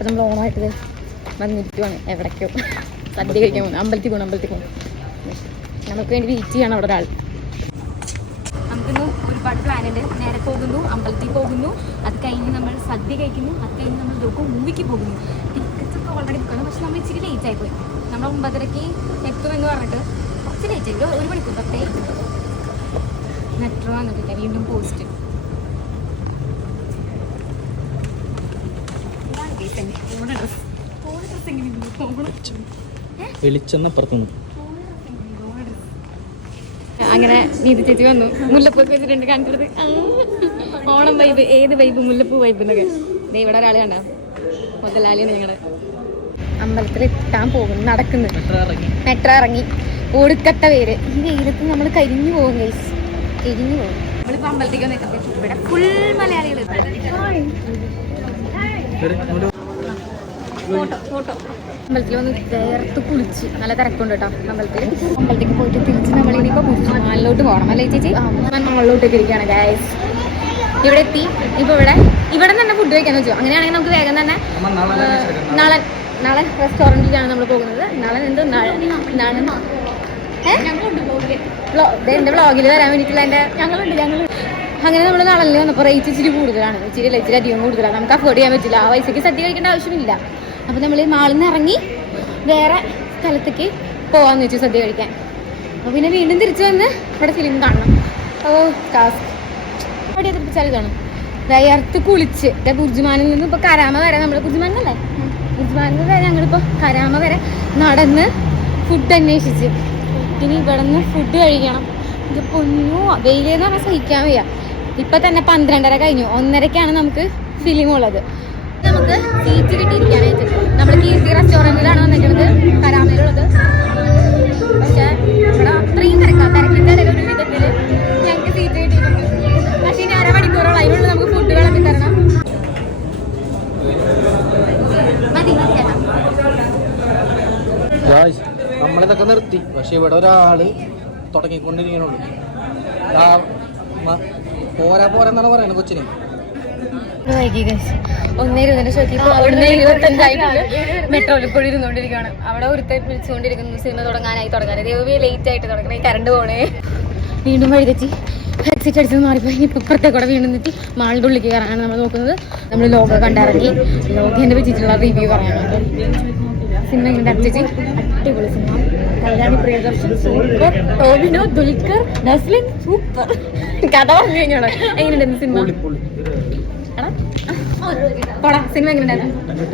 അപ്പം നമ്മൾ ഓണമായിട്ട് വന്നിരിക്കുവാണ്. എവിടേക്കോ സദ്യ കഴിക്കാൻ പോകുന്നു. അമ്പലത്തിൽ പോകും. നമുക്ക് വേണ്ടി വെയിറ്റ് ചെയ്യണം അവിടെ ഒരാൾ. നമുക്കിന്ന് ഒരുപാട് പ്ലാനുണ്ട്. നേരെ പോകുന്നു, അമ്പലത്തിൽ പോകുന്നു, അത് കഴിഞ്ഞ് നമ്മൾ സദ്യ കഴിക്കുന്നു, അത് കഴിഞ്ഞ് നമ്മൾ ലോകം മൂവിക്ക് പോകുന്നു. ടിക്കറ്റ്സ് ഒക്കെ ഓൾറെഡി ബുക്കാണ്. പക്ഷെ നമ്മൾ ഇച്ചിരി ലേറ്റ് ആയിപ്പോയി. നമ്മൾ 9:30 എത്തുമെന്ന് പറഞ്ഞിട്ട് കുറച്ച് ലേറ്റ് ആയി. 1 മണിക്കൂർ 10 മെട്രോ വന്നിട്ടില്ല. വീണ്ടും പോസ്റ്റ്. അങ്ങനെ നീതി ചേച്ചി വന്നു. മുല്ലപ്പൂക്ക് വെച്ചിട്ടുണ്ട് കാണിച്ചത്. ഓണം വൈബ്, ഏത് വൈബ്, മുല്ലപ്പൂ വൈബ് എന്നൊക്കെ. ഇവിടെ ഒരാൾ കണ്ട മുതലാളിയാണ് ഞങ്ങളുടെ. അമ്പലത്തിൽ എത്താൻ പോകുന്നു, നടക്കുന്നു. മെട്രോ ഇറങ്ങി. ഒടുക്കത്തെ പേര്. ഈ വെയിലത്ത് നമ്മൾ കരിഞ്ഞു പോകും ഗൈസ്, കരിഞ്ഞു പോകും. നമ്മളിപ്പോൾ അമ്പലത്തേക്ക് വന്നിട്ട് ഇവിടെ ഫുൾ മലയാളികൾ. ഫോട്ടോ അമ്പലത്തിൽ വന്ന് ചേർത്ത് കുളിച്ച് നല്ല തിരക്കുണ്ട് കേട്ടോ അമ്പലത്തേക്ക് പോയിട്ട് തിരിച്ച് നമ്മളിനിപ്പോൾ മുകളിലോട്ട് പോകണം അല്ലേ ചേച്ചി? മുകളിലോട്ടേക്ക് ഇരിക്കുകയാണ് ഗൈസ്. ഇവിടെ എത്തി. ഇപ്പോൾ ഇവിടെ തന്നെ ഫുഡ് കഴിക്കാന്ന് വെച്ചു. അങ്ങനെയാണെങ്കിൽ നമുക്ക് വേഗം തന്നെ നാളെ റെസ്റ്റോറൻറ്റിലാണ് നമ്മൾ പോകുന്നത്. എൻ്റെ വ്ളോഗിൽ വരാൻ വേണ്ടിയിട്ടുള്ള ഞങ്ങളുണ്ട്. അങ്ങനെ നമ്മൾ നാളെ വന്നപ്പോൾ റേറ്റ് ഇച്ചിരി കൂടുതലാണ്. ഇച്ചിരി അധികം കൂടുതലാണ്. നമുക്ക് അഫോർഡ് ചെയ്യാൻ പറ്റില്ല. ആ പൈസയ്ക്ക് സദ്യ കഴിക്കേണ്ട ആവശ്യമില്ല. അപ്പോൾ നമ്മൾ മാളിൽ നിന്ന് ഇറങ്ങി വേറെ സ്ഥലത്തേക്ക് പോകാമെന്ന് വെച്ചു സദ്യ കഴിക്കാൻ. അപ്പോൾ പിന്നെ വീണ്ടും തിരിച്ചു വന്ന് ഇവിടെ ഫിലിം കാണണം. ടാസ്ക് അവിടെ എത്തിപ്പിച്ചാൽ കാണും. വയർത്ത് കുളിച്ച് ബുർജുമാനിൽ നിന്ന് ഇപ്പോൾ കരാമ വരെ, നമ്മൾ ബുർജുമാനല്ലേ, ബുർജുമാനിൽ വരെ ഞങ്ങളിപ്പോൾ കരാമ വരെ നടന്ന് ഫുഡ് അന്വേഷിച്ച് ഇനി ഇവിടെ നിന്ന് ഫുഡ് കഴിക്കണം. ഇത് പൊന്നു വെയിലെന്ന് പറഞ്ഞാൽ സഹിക്കാൻ വയ്യ. ഇപ്പം തന്നെ 12:30 കഴിഞ്ഞു. 1:30ക്കാണ് നമുക്ക് ഫിലിം ഉള്ളത്. നമുക്ക് സീറ്റ് കിട്ടിയിരിക്കാനായിട്ട് നമ്മൾ കീർത്തി റെസ്റ്റോറൻറ്റിലാണ് വന്നിട്ടുള്ളത്, കരാമയിലുള്ളത്. പക്ഷേ ഇവിടെ അത്രയും തിരക്കിൻ്റെ ഇടയിൽ ഒരു വിധത്തിൽ ഞങ്ങൾക്ക് സീറ്റ് കിട്ടിയിട്ടുണ്ട്. പക്ഷേ ഇനി 1/2 മണിക്കൂറോളം അതിനുള്ളിൽ നമുക്ക് ഫുഡ് വിളമ്പി തരണം. മതി നമ്മളിതൊക്കെ നിർത്തി. പക്ഷെ ഇവിടെ ഒരാള് തുടങ്ങിക്കൊണ്ടിരിക്കണുള്ളൂ. പോരാന്നാണ് പറയുന്നത് കൊച്ചിന്. 1:20 ഷോക്ക് 1:25 മെട്രോയിൽ കൂടി ഇരുന്നുകൊണ്ടിരിക്കുകയാണ്. അവിടെ ഒരുത്തർ വിളിച്ചുകൊണ്ടിരിക്കുന്നു സിനിമ തുടങ്ങാനായി. ദൈവമേ ലേറ്റ് ആയിട്ട് തുടങ്ങണേ, കറണ്ട് പോണേ. വീണ്ടും വഴിതെറ്റി ഹെഡ്സെറ്റ് അടിച്ചത് മാറിപ്പോയി. ഇപ്പം ഇപ്പുറത്തെ കൂടെ വീണ്ടും തെറ്റി മാളിൻ്റെ ഉള്ളിലേക്ക് കയറാനാണ് നമ്മൾ നോക്കുന്നത്. നമ്മൾ ലോഗോ കണ്ടിറങ്ങി. ലോഗോനെ പറ്റിയിട്ടുള്ള റിവ്യൂ പറയാനുണ്ട്. സിനിമ ഇങ്ങനെ അടിച്ചേച്ചി അടിപൊളി cinema. Kalyani Priyadarshan super, Tovino, Dulquer, Naslen super. കഥ പറഞ്ഞു കഴിഞ്ഞാണ്. എങ്ങനെയുണ്ടായിരുന്നു സിനിമ? സിനിമ എങ്ങനെയുണ്ടായിരുന്നു?